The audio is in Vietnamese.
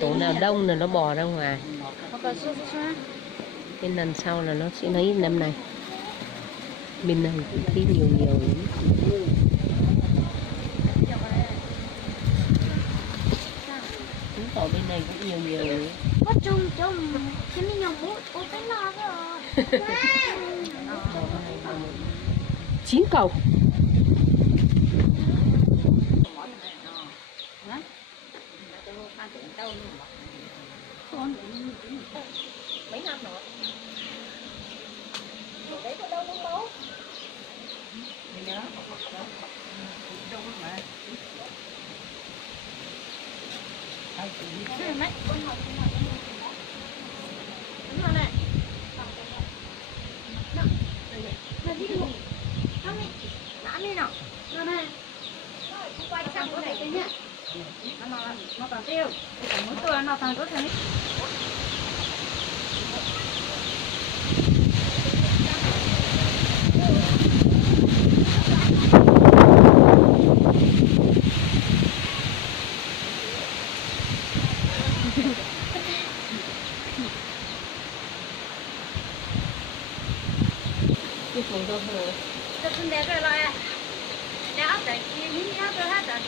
tổ nào đông là nó bò ra ngoài. Bên lần sau là nó sẽ lấy năm này. Bên này cũng thấy nhiều nhiều lắm. Chứng tỏ bên này cũng nhiều nhiều lắm. Có chung cái này nhồng bút ô cái lo rồi. 9 cầu. Mấy năm rồi. Đấy có đâu muốn bố. Mình nhớ. Đâu có mà. Mấy con học đúng rồi này. Nó đi luôn. Nó đi. Nó đi nào. Nó này. Quay sang cái này cái nhá. Nó toàn tiêu. Mỗi tuổi nó toàn tốt thế. Cái phòng đâu rồi? Tôi không để rồi lại. Để áp để kia, những áp rồi hết rồi.